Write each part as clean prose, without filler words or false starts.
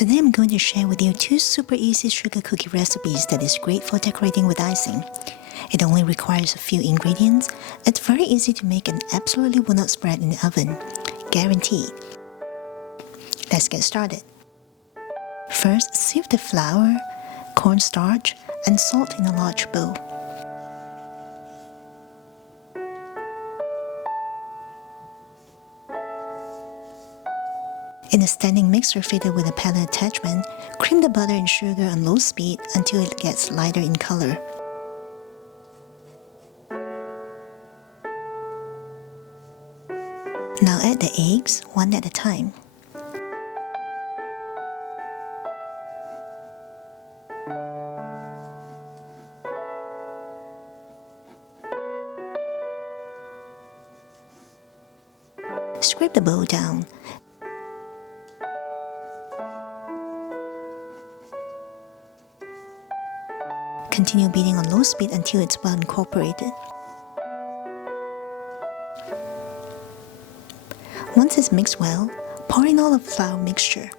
Today I'm going to share with you 2 super easy sugar cookie recipes that is great for decorating with icing. It only requires a few ingredients, it's very easy to make and absolutely will not spread in the oven. Guaranteed. Let's get started. First, sieve the flour, cornstarch, and salt in a large bowl. In a standing mixer fitted with a pallet attachment, cream the butter and sugar on low speed until it gets lighter in color. Now add the eggs, one at a time. Scrape the bowl down. Continue beating on low speed until it's well incorporated. Once it's mixed well, pour in all of the flour mixture.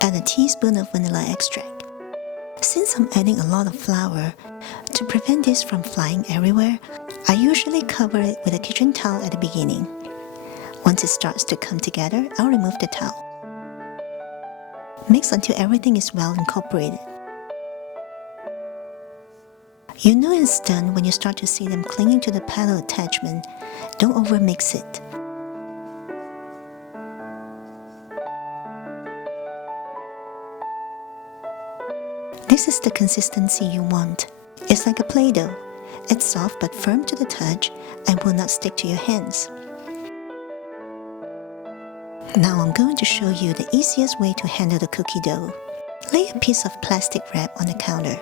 Add a teaspoon of vanilla extract. Since I'm adding a lot of flour, to prevent this from flying everywhere, I usually cover it with a kitchen towel at the beginning. Once it starts to come together, I'll remove the towel. Mix until everything is well incorporated. You know it's done when you start to see them clinging to the paddle attachment. Don't overmix it. This is the consistency you want. It's like a Play-Doh. It's soft but firm to the touch and will not stick to your hands. Now I'm going to show you the easiest way to handle the cookie dough. Lay a piece of plastic wrap on the counter.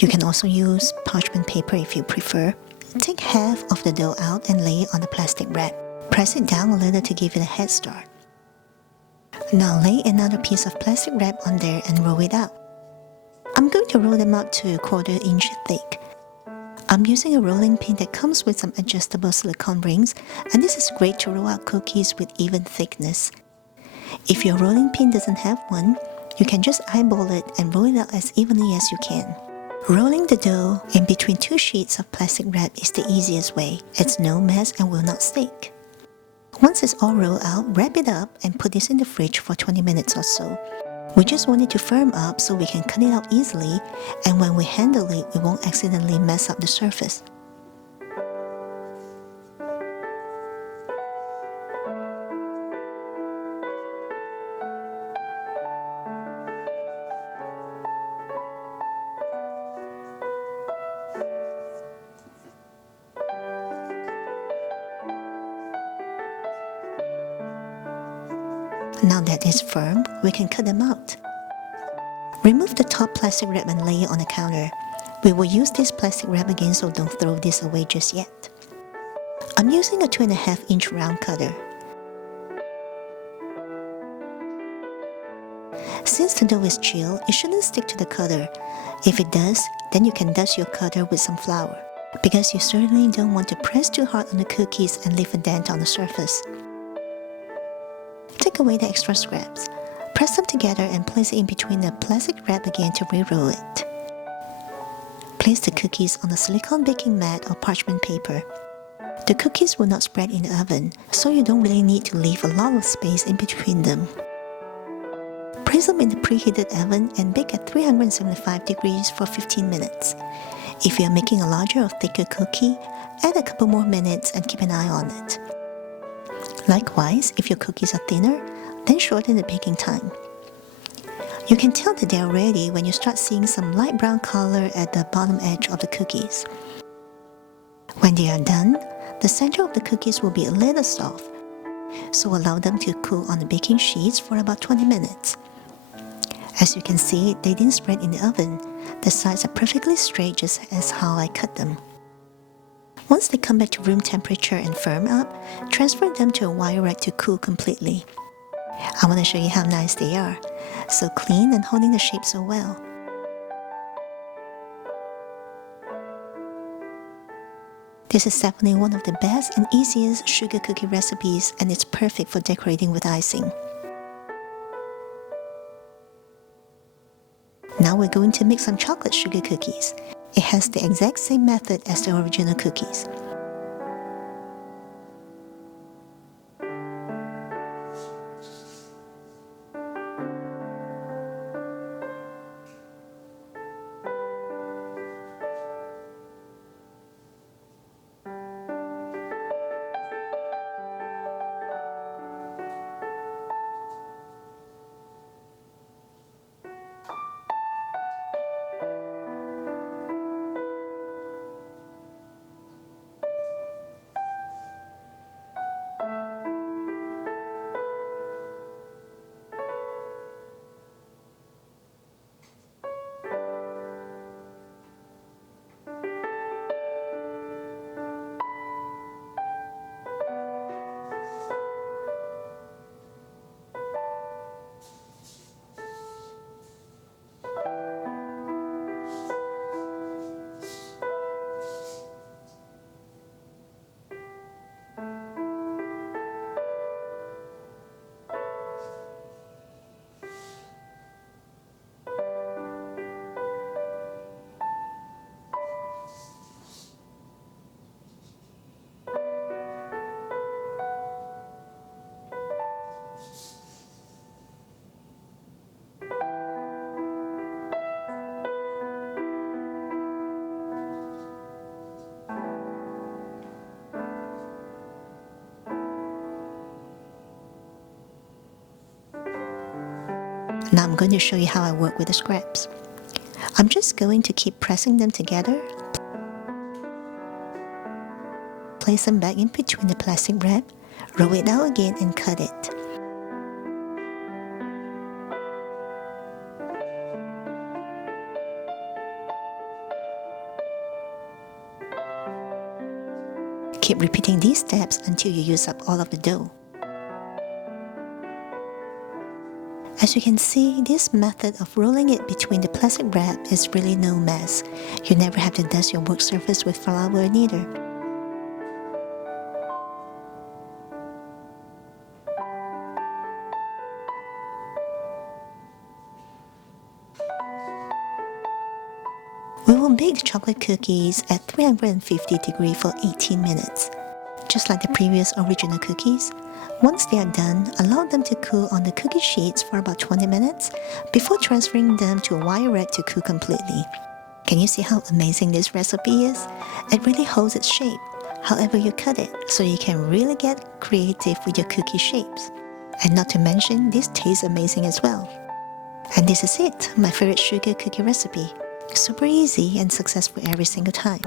You can also use parchment paper if you prefer. Take half of the dough out and lay it on the plastic wrap. Press it down a little to give it a head start. Now lay another piece of plastic wrap on there and roll it out. I'm going to roll them out to a 1/4 inch thick. I'm using a rolling pin that comes with some adjustable silicone rings, and this is great to roll out cookies with even thickness. If your rolling pin doesn't have one, you can just eyeball it and roll it out as evenly as you can. Rolling the dough in between 2 sheets of plastic wrap is the easiest way. It's no mess and will not stick. Once it's all rolled out, wrap it up and put this in the fridge for 20 minutes or so. We just want it to firm up so we can cut it out easily, and when we handle it, we won't accidentally mess up the surface. Now that it's firm, we can cut them out. Remove the top plastic wrap and lay it on the counter. We will use this plastic wrap again, so don't throw this away just yet. I'm using a 2.5 inch round cutter. Since the dough is chilled, it shouldn't stick to the cutter. If it does, then you can dust your cutter with some flour, because you certainly don't want to press too hard on the cookies and leave a dent on the surface. Take away the extra scraps. Press them together and place it in between the plastic wrap again to re-roll it. Place the cookies on a silicone baking mat or parchment paper. The cookies will not spread in the oven, so you don't really need to leave a lot of space in between them. Place them in the preheated oven and bake at 375 degrees for 15 minutes. If you are making a larger or thicker cookie, add a couple more minutes and keep an eye on it. Likewise, if your cookies are thinner, then shorten the baking time. You can tell that they are ready when you start seeing some light brown color at the bottom edge of the cookies. When they are done, the center of the cookies will be a little soft, so allow them to cool on the baking sheets for about 20 minutes. As you can see, they didn't spread in the oven. The sides are perfectly straight, just as how I cut them. Once they come back to room temperature and firm up, transfer them to a wire rack to cool completely. I want to show you how nice they are. So clean and holding the shape so well. This is definitely one of the best and easiest sugar cookie recipes, and it's perfect for decorating with icing. Now we're going to make some chocolate sugar cookies. It has the exact same method as the original cookies. Now I'm going to show you how I work with the scraps. I'm just going to keep pressing them together, place them back in between the plastic wrap, roll it out again and cut it. Keep repeating these steps until you use up all of the dough. As you can see, this method of rolling it between the plastic wrap is really no mess. You never have to dust your work surface with flour neither. We will bake the chocolate cookies at 350 degrees for 18 minutes. Just like the previous original cookies, once they are done, allow them to cool on the cookie sheets for about 20 minutes before transferring them to a wire rack to cool completely. Can you see how amazing this recipe is? It really holds its shape, however you cut it, so you can really get creative with your cookie shapes. And not to mention, this tastes amazing as well. And this is it, my favorite sugar cookie recipe. Super easy and successful every single time.